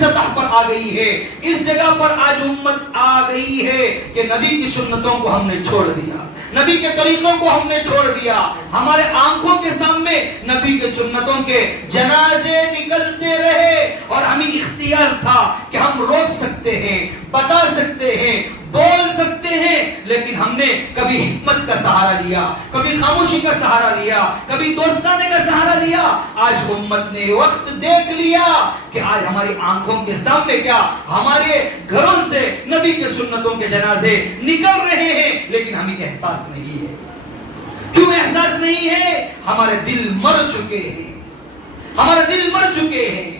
سطح پر آ گئی ہے، اس جگہ پر آج امت آ گئی ہے کہ نبی کی سنتوں کو ہم نے چھوڑ دیا، نبی کے طریقوں کو ہم نے چھوڑ دیا. ہمارے آنکھوں کے سامنے نبی کے سنتوں کے جنازے نکلتے رہے اور ہمیں اختیار تھا کہ ہم روک سکتے ہیں، بتا سکتے ہیں، بول سکتے ہیں، لیکن ہم نے کبھی حکمت کا سہارا لیا، کبھی خاموشی کا سہارا لیا، کبھی دوستانے کا سہارا لیا. آج امت نے وقت دیکھ لیا کہ آج ہماری آنکھوں کے سامنے کیا ہمارے گھروں سے نبی کے سنتوں کے جنازے نکل رہے ہیں، لیکن ہمیں احساس نہیں ہے. کیوں احساس نہیں ہے؟ ہمارے دل مر چکے ہیں، ہمارے دل مر چکے ہیں.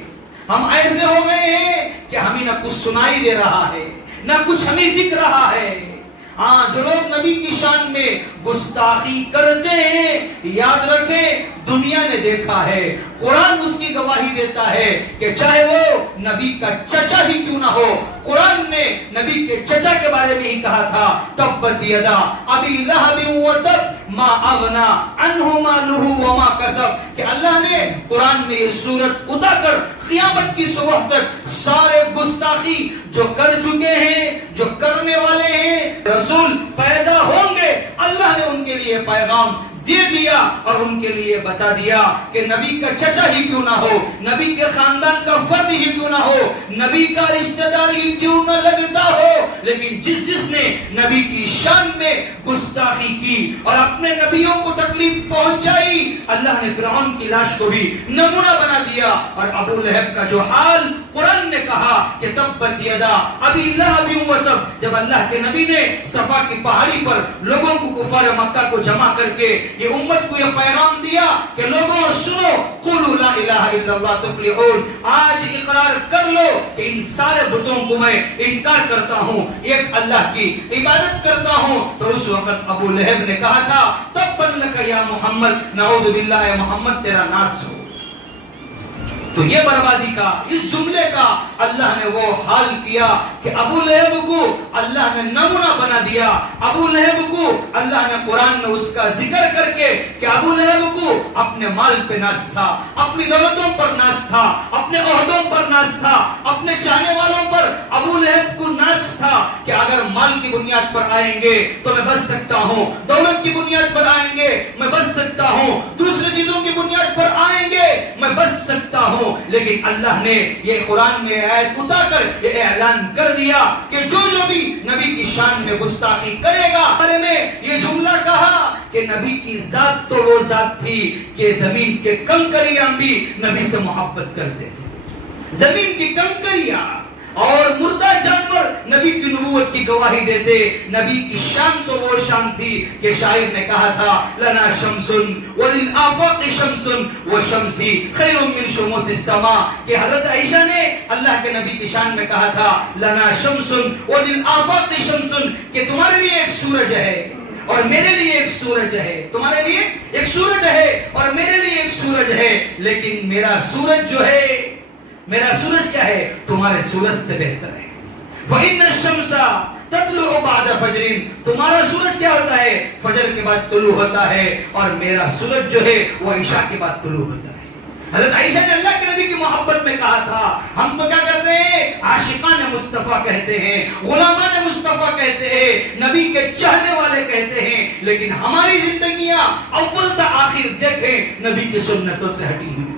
ہم ایسے ہو گئے ہیں کہ ہمیں نہ کچھ سنائی دے رہا ہے، نہ کچھ ہمیں دکھ رہا ہے. ہاں، جو لوگ نبی کی شان میں گستاخی کرتے ہیں، یاد رکھیں دنیا نے دیکھا ہے، قرآن اس کی گواہی دیتا ہے کہ چاہے وہ نبی کا چچا ہی کیوں نہ ہو، قرآن نے نبی کے چچا کے بارے میں ہی کہا تھا تبت یدا ابی لہب وتب ما اغنا عنہ مالہ وما کسب، کہ اللہ نے قرآن میں یہ سورت اتار کر قیامت کی صبح تک سارے گستاخی جو کر چکے ہیں، جو کرنے والے ہیں، رسول پیدا ہوں گے، اللہ نے ان کے لیے پیغام دے دیا اور ان کے لیے بتا دیا کہ نبی کا چچا ہی کیوں نہ ہو، نبی کے خاندان کا فرد ہی کیوں نہ ہو، نبی کا رشتہ دار ہی کیوں نہ لگتا ہو، لیکن جس نے نبی کی شان میں گستاخی کی اور اپنے نبیوں کو تکلیف پہنچائی، اللہ نے فرعون کی لاش کو بھی نمونہ بنا دیا. اور ابو لہب کا جو حال قرآن نے کہا کہ تبت یدا ابی لہب وتب، جب اللہ کے نبی نے صفا کی پہاڑی پر لوگوں کو کفار مکہ کو جمع کر کے یہ امت کو یہ پیغام دیا کہ لوگوں سنو، قولوا لا الہ الا اللہ تفلحون، آج اقرار کر لو کہ ان سارے بتوں کو میں انکار کرتا ہوں، ایک اللہ کی عبادت کرتا ہوں. تو اس وقت ابو لہب نے کہا تھا تبت لک یا محمد، نعوذ باللہ اے محمد تیرا ناس ہو. تو یہ بربادی کا، اس جملے کا اللہ نے وہ حال کیا کہ ابو لہب کو اللہ نے نمونہ بنا دیا. ابو لہب کو اللہ نے قرآن میں اس کا ذکر کر کے کہ ابو لہب کو اپنے مال پہ ناز تھا، اپنی دولتوں پر ناز تھا، اپنے عہدوں پر ناز تھا، اپنے چاہنے والوں پر ابو لہب کو ناز تھا کہ اگر مال کی بنیاد پر آئیں گے تو میں بچ سکتا ہوں، دولت کی بنیاد پر آئیں گے میں بچ سکتا ہوں، دوسری چیزوں کی بنیاد پر آئیں گے میں بچ سکتا ہوں. لیکن اللہ نے یہ قرآن میں آیت اتار کر یہ اعلان کر دیا کہ جو بھی نبی کی شان میں گستاخی کرے گا، بارے میں یہ جملہ کہا کہ نبی کی ذات تو وہ ذات تھی کہ زمین کے کنکریاں بھی نبی سے محبت کرتے تھے. زمین کی کنکریاں اور مردہ جانور نبی کی نبوت کی گواہی دیتے. نبی کی شان تو وہ شان تھی کہ شاعر نے کہا تھا لنا شمس وللآفاق شمس وشمسی خیر من شموس السماء، کہ حضرت عائشہ نے اللہ کے نبی کی شان میں کہا تھا لنا شمس وللآفاق شمس، کہ تمہارے لیے ایک سورج ہے اور میرے لیے ایک سورج ہے، تمہارے لیے ایک سورج ہے اور میرے لیے ایک سورج ہے، لیکن میرا سورج جو ہے، میرا سورج کیا ہے؟ تمہارے سورج سے بہتر ہے. وَإِنَّ الشَّمْسَ تَطْلُعُ بَعْدَ فَجْرٍ، تمہارا سورج کیا ہوتا ہے؟ فجر کے بعد طلوع ہوتا ہے، اور میرا سورج جو ہے وہ عشاء کے بعد طلوع ہوتا ہے. حضرت عائشہ نے اللہ کے نبی کی محبت میں کہا تھا ہم تو کیا کرتے ہیں؟ عاشقان مصطفیٰ کہتے ہیں، غلامان مصطفیٰ کہتے ہیں، نبی کے چاہنے والے کہتے ہیں، لیکن ہماری زندگیاں اول تا آخر دیکھیں نبی کی سنتوں سے ہٹی ہوئی.